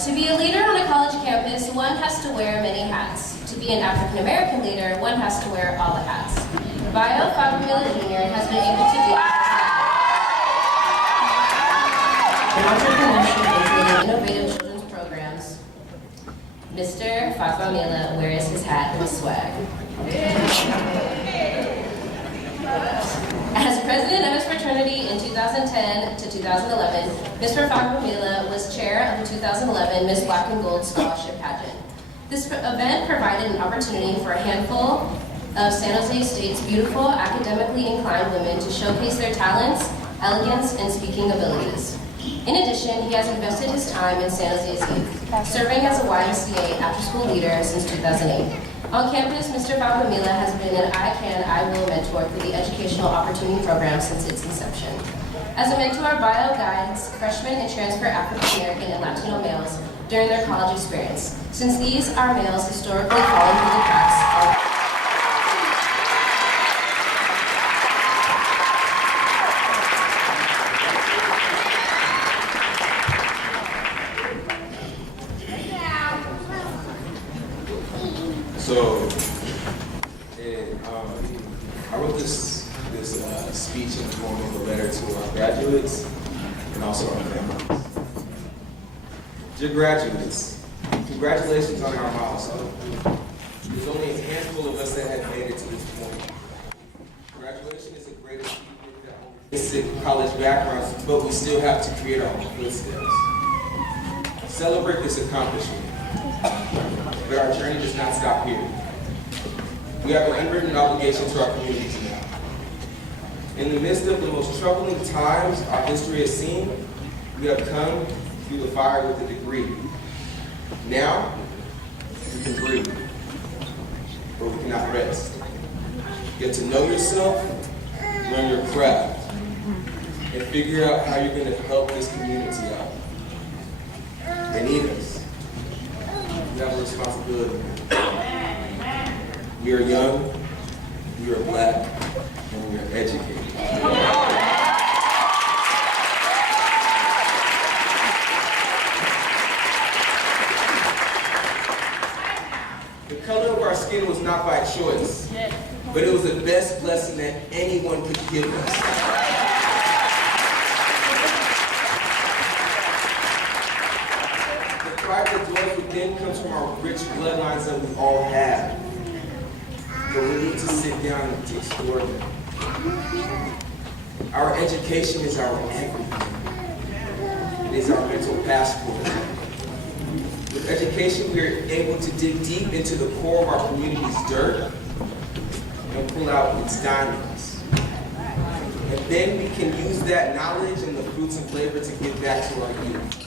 To be a leader on a college campus, one has to wear many hats. To be an African American leader, one has to wear all the hats. Bayo Fagbamila Jr. has been able to do this. An entrepreneurship into innovative children's programs. Mr. Fagbamila wears his hat with swag. As president of his fraternity in 2010 to 2011, Mr. Fagbamila was chair of the 2011 Miss Black and Gold Scholarship Pageant. This event provided an opportunity for a handful of San Jose State's beautiful, academically inclined women to showcase their talents, elegance, and speaking abilities. In addition, he has invested his time in San Jose's youth, serving as a YMCA after-school leader since 2008. On campus, Mr. Fagbamila has been an I Can, I Will mentor for the Educational Opportunity Program since its inception. As a mentor, Bayo guides freshmen and transfer African American and Latino males during their college experience. Since these are males historically falling through the cracks, So, I wrote this speech in the form of a letter to our graduates and also our families. Dear graduates, congratulations on our milestone. There's only a handful of us that have made it to this point. Graduation is a great achievement that only basic college backgrounds, but we still have to create our own footsteps. Celebrate this accomplishment. But our journey does not stop here. We have an unwritten obligation to our communities now. In the midst of the most troubling times our history has seen, we have come through the fire with a degree. Now, we can breathe, but we cannot rest. Get to know yourself, learn your craft, and figure out how you're going to help this community out. They need us. We have a responsibility. We are young, we are black, and we are educated. The color of our skin was not by choice, but it was the best blessing that anyone could give us. Pride that dwells within comes from our rich bloodlines that we all have. But we need to sit down and to explore them. Our education is our everything. It is our mental passport. With education, we are able to dig deep into the core of our community's dirt and pull out its diamonds. And then we can use that knowledge and the fruits and flavor to give back to our youth.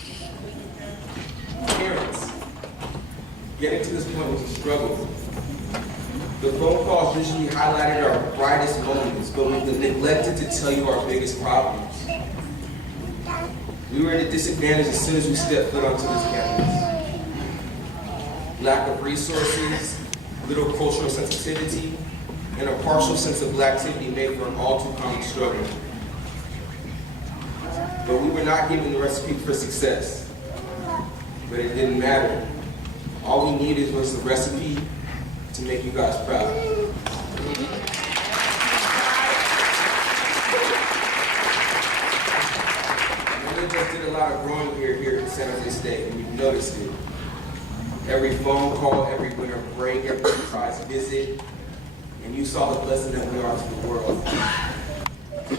Parents, getting to this point was a struggle. The phone calls usually highlighted our brightest moments, but we neglected to tell you our biggest problems. We were at a disadvantage as soon as we stepped foot onto this campus. Lack of resources, little cultural sensitivity, and a partial sense of blacktivity made for an all too common struggle. But we were not given the recipe for success. But it didn't matter. All we needed was the recipe to make you guys proud. We just did a lot of growing here at San Jose State, and you've noticed it. Every phone call, every winter break, every surprise visit, and you saw the blessing that we are to the world.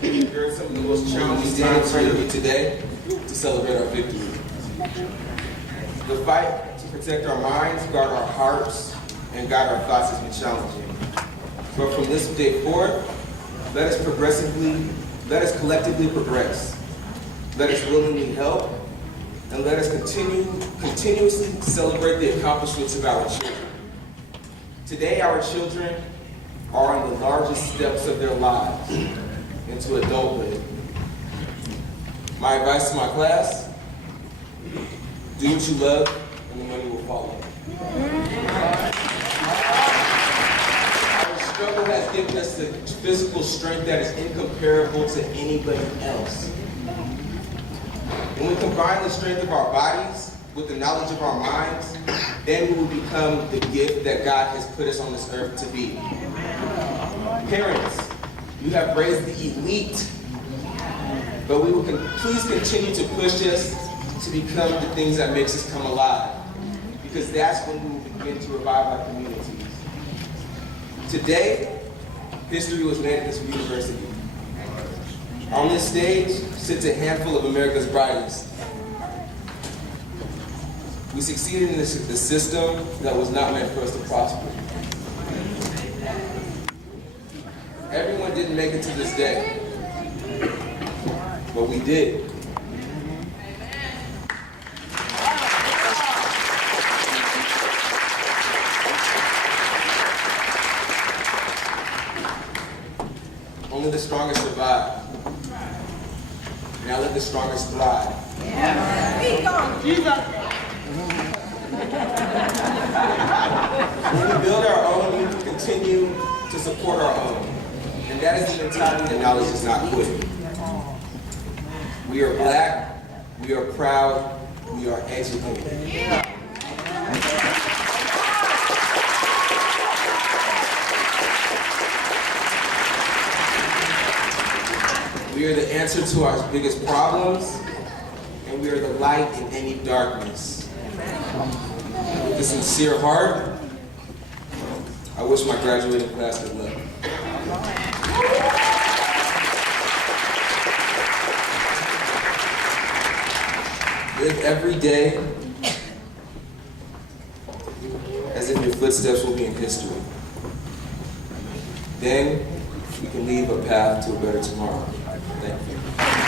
Here are some of the most challenging times for you today to celebrate our victory. The fight to protect our minds, guard our hearts, and guide our thoughts has been challenging. But from this day forward, let us collectively progress. Let us willingly help, and let us continuously celebrate the accomplishments of our children. Today, our children are on the largest steps of their lives into adulthood. My advice to my class: do what you love, and the money will follow. Our struggle has given us the physical strength that is incomparable to anybody else. When we combine the strength of our bodies with the knowledge of our minds, then we will become the gift that God has put us on this earth to be. Parents, you have raised the elite, but we will please continue to push us to become the things that makes us come alive, because that's when we will begin to revive our communities. Today, history was made at this university. On this stage sits a handful of America's brightest. We succeeded in a system that was not meant for us to prosper. Everyone didn't make it to this day, but we did. Only the strongest survive. Now let the strongest thrive. When we build our own, we will continue to support our own. And that is the mentality that knowledge is not quitting. We are black, we are proud, we are educated. We are the answer to our biggest problems, and we are the light in any darkness. With a sincere heart, I wish my graduating class good luck. Live every day as if your footsteps will be in history. Then we can leave a path to a better tomorrow. Thank you.